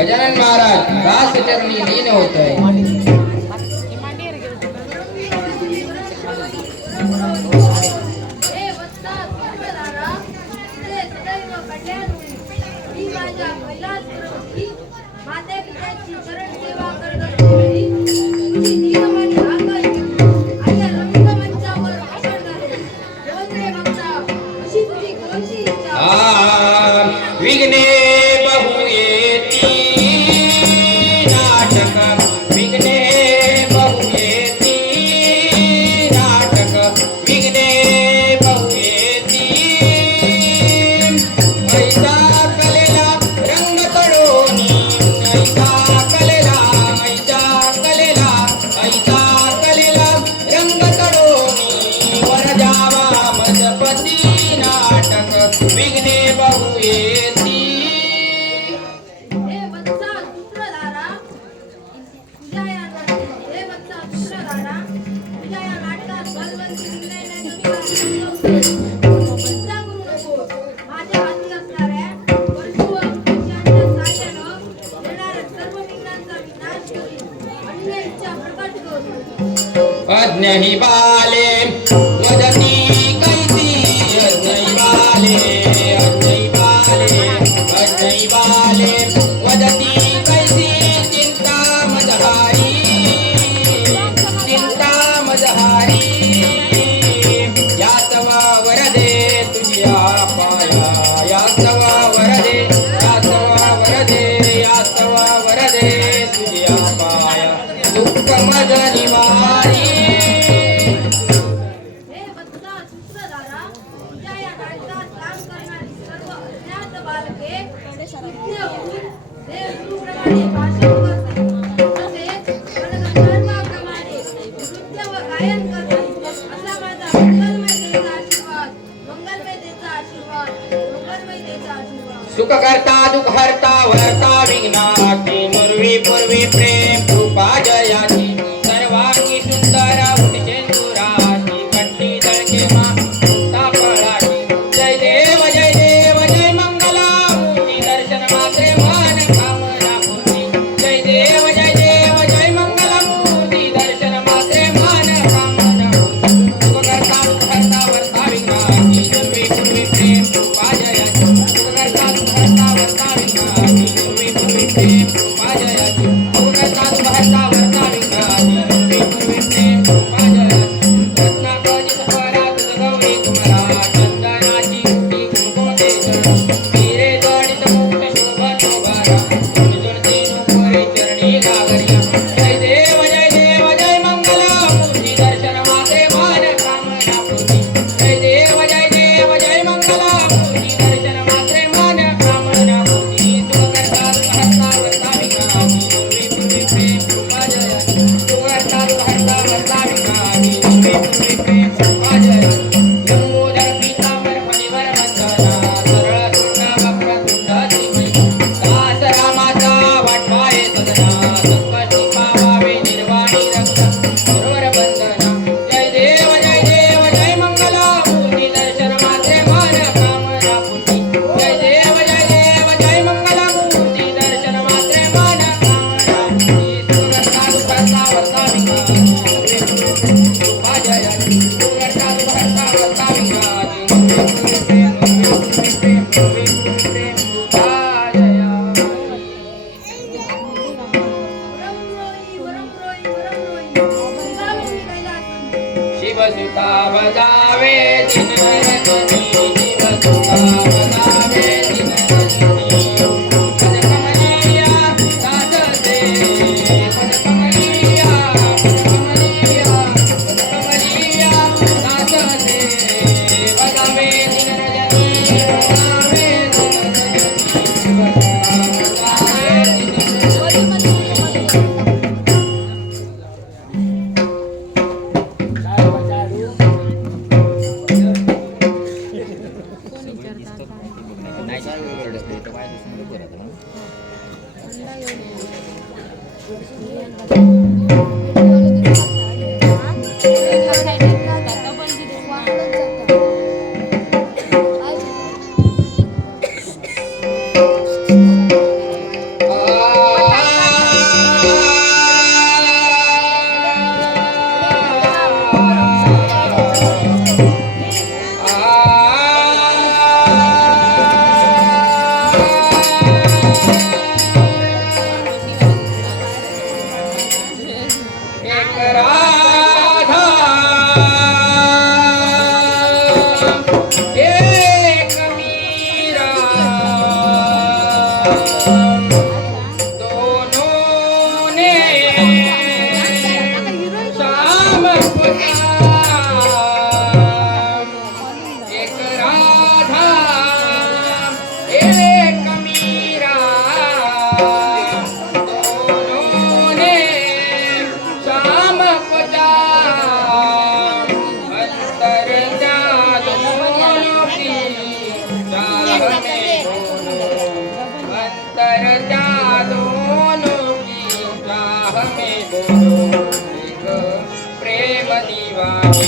गजानन महाराज दास चरणी लीन होतय। विघ्ने बहु येती नाटक, विघ्ने बहु येती नाटक, विघ्ने बहु येती ऐसा कलेला रंग तडोनी, ऐसा कलेला रंग तडोनी वर जावा मजपती नाटक, विघ्ने बहु येती। माझ्या हाती असणाऱ्या परशु वृक्षांच्या साह्यानं येणाऱ्या सर्व विघ्नांचा विनाश करीन अन्य इच्छा प्रकट कर. अज्ञ हि बाले वदती कैसी अज्ञ हि बाले अज्ञ हि बाले अज्ञ हि बाले वदती कैसी चिंता मदहारी यातवा वरदे तुझ्या पाया यातवा वरदे यातवा वरदे यातवा वरदे तुझ्या पाया दुःख मज निवारी. हे बद्धा सूत्रधारा तुझ्या या राज्यात काम करणारी सर्व अज्ञात बालके विद्य होऊन देवगुरूप्रमाणे भाषण करतात तसेच गणगंधर्वाप्रमाणे नृत्य व गायन करतात असा माझा मंगलमयतेचा आशीर्वाद मंगलमयतेचा आशीर्वाद मंगलमयतेचा आशीर्वाद. सुख करता दुःख हरता वरता विघ्नाती मुरवी पूर्वी प्रेम कृपा जयाची सर्वांगी सुंदर उठचेंदुराची कंठी दळके माता फळाची. जय देव जय देव जय मंगला मूर्ती दर्शन मात्रे मन कामना पूर्ती. जय देव जय मंगला मूर्ती दर्शन मात्रे मन कामना पूर्ती. सुख करता दुःख हरता वरता विघ्नाती मुरवी पूर्वी प्रेम कृपा जयाची सुख करता दुःख हरता वरता विघ्नाती मुरवी पूर्वी प्रेम कृपा जयाची सुख करता दुःख हरता वरता विघ्नाती मुरवी पूर्वी प्रेम कृपा जयाची. रत्नाकरित परा तुझ गौरी कुमारा चंदनाची उटी कुंकुम केशर हिरे जडित मुक्त शोभा शोभारा झुणझुणती नुपुरे चरणी घागरिया. जय देव जय मंगला मूर्ती दर्शन मात्रे मन कामना पूर्ती. जय देव जय मंगला मूर्ती दर्शन मात्रे मन कामना पूर्ती. सुख करता दुःख हरता वरता विघ्नाती मुरवी पूर्वी प्रेम कृपा जयाची सुख करता दुःख हरता वरता विघ्नाती मुरवी पूर्वी प्रेम कृपा जयाची. लंबोदर पीतांबर फणीवर वंदना सरळ तोंड वक्रतुंड धीमहि दास रामाचा वाटवाये सदना संकटी पावावे निर्वाणी रक्षा सरोवर बंदना. जय देव जय मंगला मूर्ती दर्शन मात्रे मन कामना पूर्ती. जय देव जय मंगला मूर्ती दर्शन मात्रे मन कामना पूर्ती. सुख करता दुःख हरता वरता विघ्नाती मुरवी पूर्वी प्रेम कृपा जयाची सुख करता दुःख हरता वरता विघ्नाती मुरवी पूर्वी प्रेम मुरवी पूर्वी प्रेम कृपा जयाची. वरमरोई कैलास शिवसुता बजावे दिनरजनी शिवसुता बजावे दिनरजनी पदकमलिया दासते पदकमलिया पदकमलिया पदकमलिया दासते बजावे दिनरजनी बजावे दिनरजनी शिवसुता बजावे प्रेम दीवानी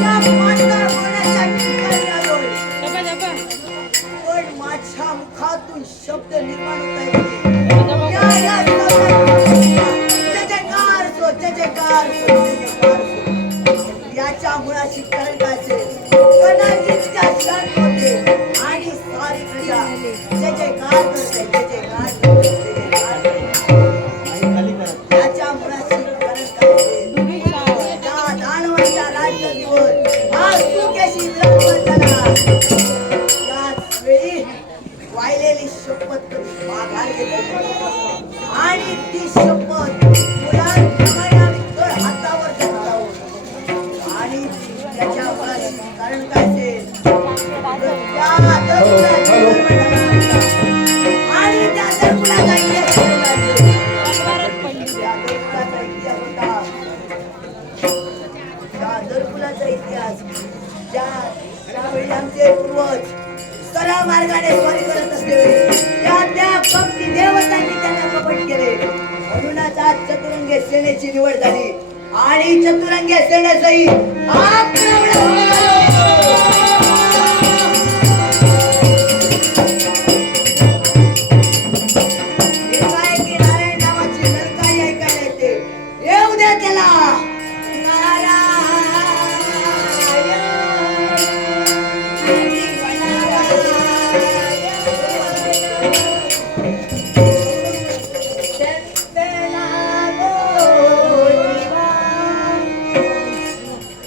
या म्हातार होण्यासाठी निघाले आलोय. पण माझ्या मुखातून शब्द निर्माण होत आहेत. या जय जयकार सो, जय जयकार सो, जय जयकार सो. याच्या मुळाशी कळत असेल कदाचित त्या शांत होते आणि सारी प्रजा जय जयकार करते, जय जयकार करते, जय जयकार करते. याच्या मुळाशी कळत असेल त्या दानवांच्या राज्यावर आज सुकेशी विराजमान झाला. त्याच वेळी वाहिलेली शपथ कधी माघार घेतली आणि ती शपथ मुलांप्रमाणे आम्ही कर हातावर घेत आहोत. आणि त्याच्या मुळाशी कारण काय असेल त्या दरकुलाची निर्माण झाला. आणि त्या दरकुलाचा इतिहास ठरला असेल. त्या दरकुलाचा इतिहास होता त्या दरकुलाचा इतिहास ज्यावेळी आमचे पूर्वज सरळ मार्गाने स्वारी करत असते त्या भक्ती देवतांनी त्यांना कपट केले. म्हणूनच आज चतुरंगी सेनेची निवड झाली आणि चतुरंगी सेनेसही एकाएकी नारायण नावाची ललकारी ऐकायला येते. येऊ द्या त्याला.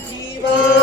जीवाला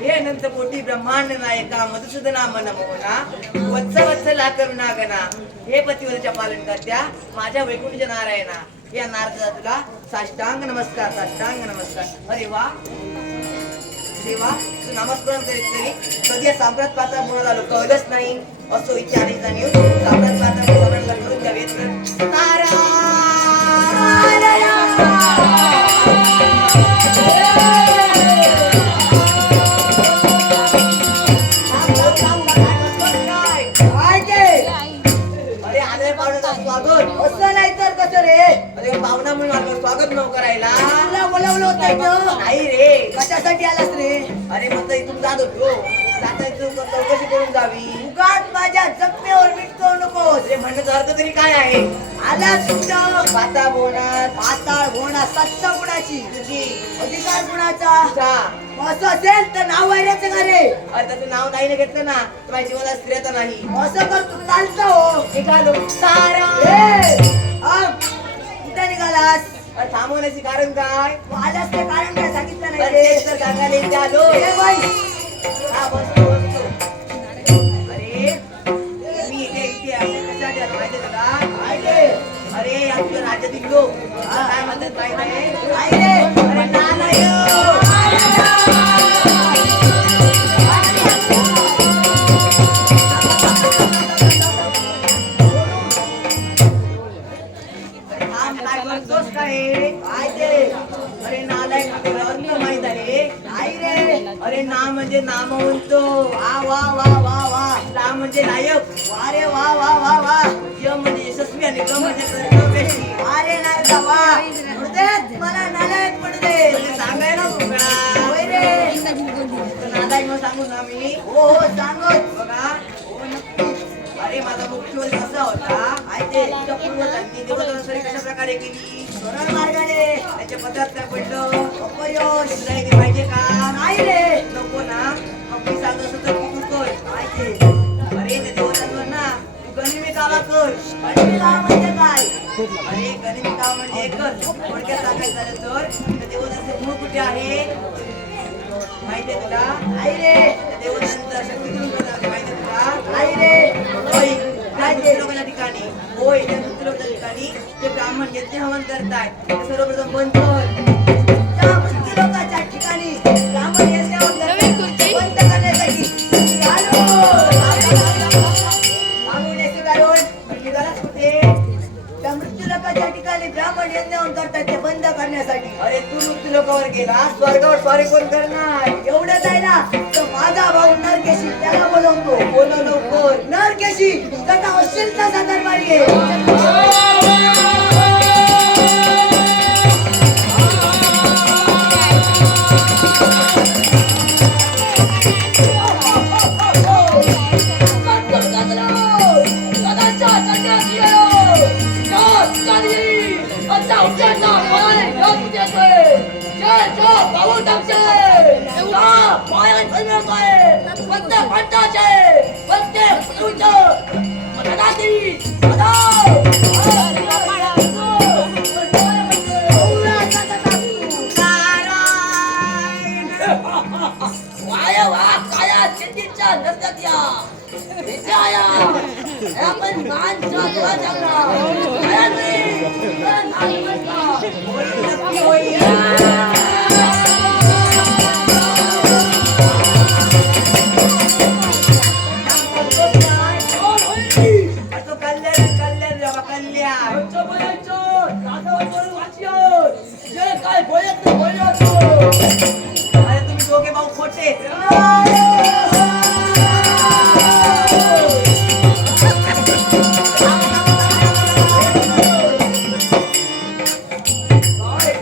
हे अनंत कोटी ब्रह्मांड नायका मधुसूदना मनमोहना वत्स वत्सला करुणागना हे पतिव्रतेच्या पालन करत्या माझ्या वैकुंठ नारायणा या नारदा तुला साष्टांग नमस्कार साष्टांग नमस्कार. अरे वा देवा तू नामस्मरण करीत नाही कधी या सांप्रत पात्र मुळे आलो कळलंच नाही असो इच्छा आणि जाणीव सांप्रत पात्र स्मरण करून द्यावेत. असं नाही तर कसं रे अरे पाहुणा म्हणून आलो स्वागत न करायला तुला बोलावलं होतं नाही रे. कशासाठी आलास रे अरे मग इथून जात होतो जाता इथून चौकशी करून जावी. उगाच माझ्या जखमेवर मीठ करू नकोस अरे म्हणण्याचा अर्थ तरी काय आहे. आला सुटं पाता बोनात पाताळ होणार सत्ता कुणाची तुझी अधिकार कुणाचा तुझा. असं असेल तर नाव वायऱ्याचं का रे अरे त्याचं नाव नाही ना घेतलं ना तर माझ्या जीवनात स्त्रियाचा नाही. असं कर तू चालतं हो निघालो तारा. कुठे निघालास अरे थांबवण्याचे कारण काय. तू आलास ते कारण काय सांगितलं अरे नाही रे तेच तर काकाने इथे आलो. ए बाई हा बसतो बसतो. अरे मी इथे असे कशासाठी आलो माहिती आहे तुला. अरे आपल्या राज्यातील लोक काय म्हणतात माहिती आहे. अरे नालायक. काय करतोस काय अरे नालायक तुला अर्थ माहित आहे. नाही रे अरे ना म्हणजे नामवंत वा वा वा वा वा ला म्हणजे लायक वा रे वा वा वा वा य म्हणजे यशस्वी आणि क म्हणजे कर्तव्यशी. वा रे नारदा वा हृदयात मला नालायक म्हणू दे म्हणजे सांगायला तुकडा होय रे नालायक म्हणून सांगू ना मी. हो हो सांगत बघा अरे माझा मुख्य उद्देश असा होता तुमच्या पूर्वजांनी देवतांसरी कशा प्रकारे केली सरळ मार्गाने त्याच्या पत्रात काय पडलं अपयश तुला इथे पाहिजे का नाही रे नको ना मग मी सांगत असतो तर तू कर. माहिती अरे त्या देवतांवर ना तू गनिमी कावा कर. म्हणजे म्हणजे काय अरे गनिमी कावा म्हणजे एकच थोडक्यात सांगायचं झालं तर त्या देवतांचे मूळ कुठे आहे माहितीये तुला. नाही रे त्या देवतांचा शक्ती माहितीये तुला. नाही रे होय त्या मृत्यूलोकाच्या ठिकाणी होय त्या मृत्यूलोकाच्या ठिकाणी ते ब्राह्मण यज्ञ हवन करतायत ते सर्वप्रथम बंद कर. त्या मृत्यूलोकाच्या ठिकाणी ब्राह्मण यज्ञावर बंद करण्यासाठी निघालो. मागून येतो गाडून निघालाच कुठे. त्या मृत्यूलोकाच्या ठिकाणी ब्राह्मण यज्ञावर करतात ते बंद करण्यासाठी. अरे तू मृत्यूलोकावर गेला स्वर्गावर स्वारी कोण करणार. एवढंच आहे ना तर माझा भाऊ नरकेशी त्याला बोलवतो. बोलव लवकर. नरकेशी तथा अश्विनचा दरबारी आहे. नक्की होईल.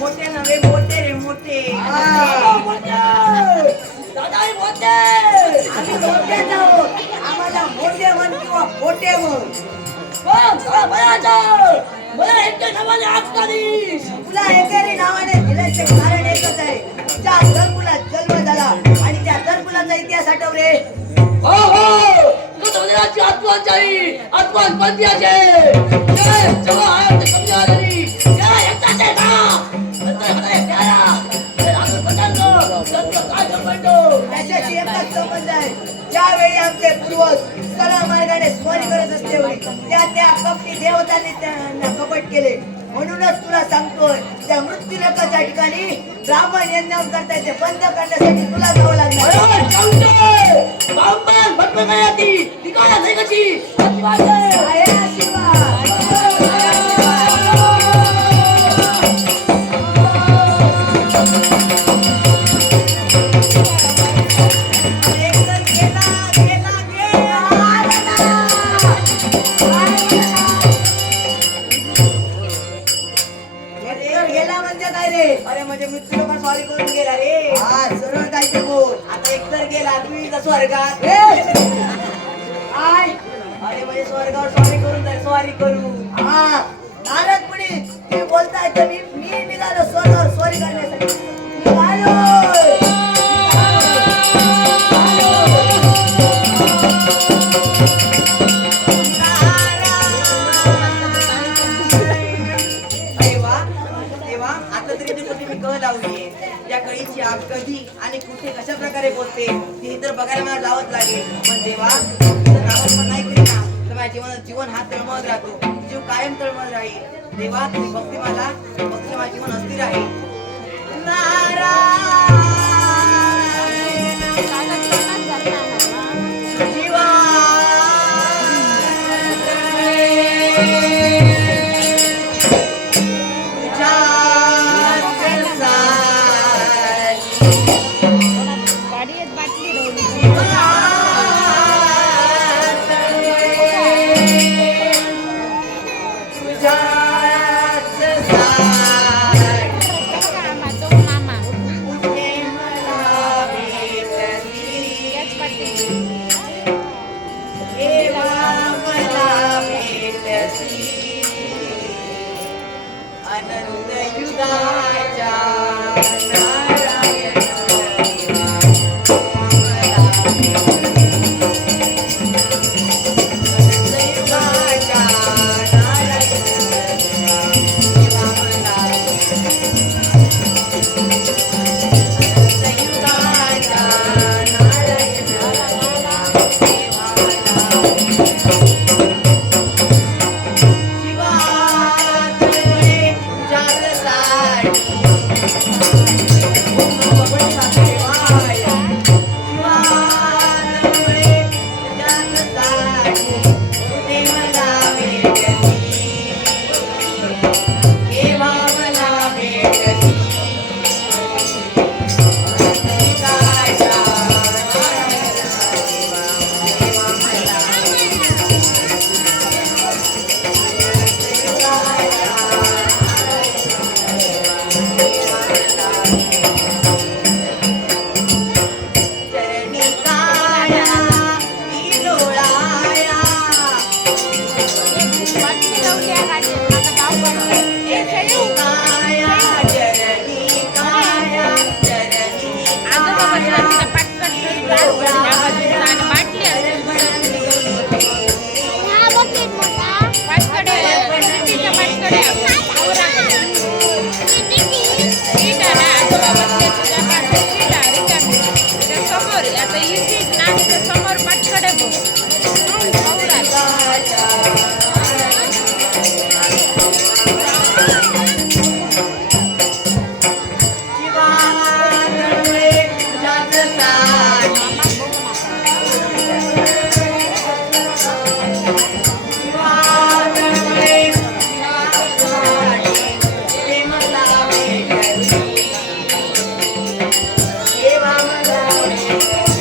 मोठे नव्हे मोठे रे मोठे दादा मोठे आम्ही मोठेच आहोत आम्हाला मोठे म्हण किंवा मोठे म्हण तुला एकेरी नावाने दिल्याचे कारण एकच आहे त्या धरपुलात जन्म झाला आणि त्या धरपुलाचा इतिहास आठव रे हो हो तो समजण्याची आत्महत्याची आत्महत्याचे जय जवाहर समजारी या एकटाचे ना नंतर हटाय प्यारा ते आपण बदललो नंतर काय संबंध त्याच्याशी एकच संबंध आहे ज्यावेळी आमचे पूर्वज सरळ मार्गाने स्वारी करत असते त्या कपटी देवतांनी त्यांना कपट केले म्हणूनच तुला सांगतोय त्या मृत्यूलोकाच्या ठिकाणी ब्राह्मण यज्ञ करता येते बंद करण्यासाठी तुला जावं लागणार अरे चांगले बांबन भटकण्याची ठिकाण आहे कशी आहे आशीर्वाद. एकच गेला म्हणजे काय रे अरे म्हणजे मृत्यू लोक सॉरी करून गेला रे हा सरळ काय ते बोल आता एक तर गेला तुम्ही तर स्वर्गात आय अरे म्हणजे स्वर्गावर सॉरी करून जाईल सॉरी करू हा नारदमुनी तुम्ही बोलताय तर मी निघालो स्वर्गावर स्वारी करण्यासाठी निघालो या कळीची आग कधी आणि कुठे कशा प्रकारे बोलते ते तर बघायला मला जावंच लागेल पण देवा जर आपण पण नाही केली ना तर माझ्या जीवन हा तळमळत राहतो जीव कायम तळमळत राहील देवा तुम्ही भक्ती मला भक्ती माझे जीवन अस्थिर आहे अनंत युगाच्या देवा मला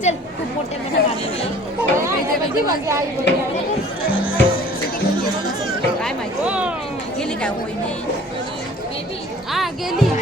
चल खूप मोठ्या काय माहिती गेली काय होईने गेली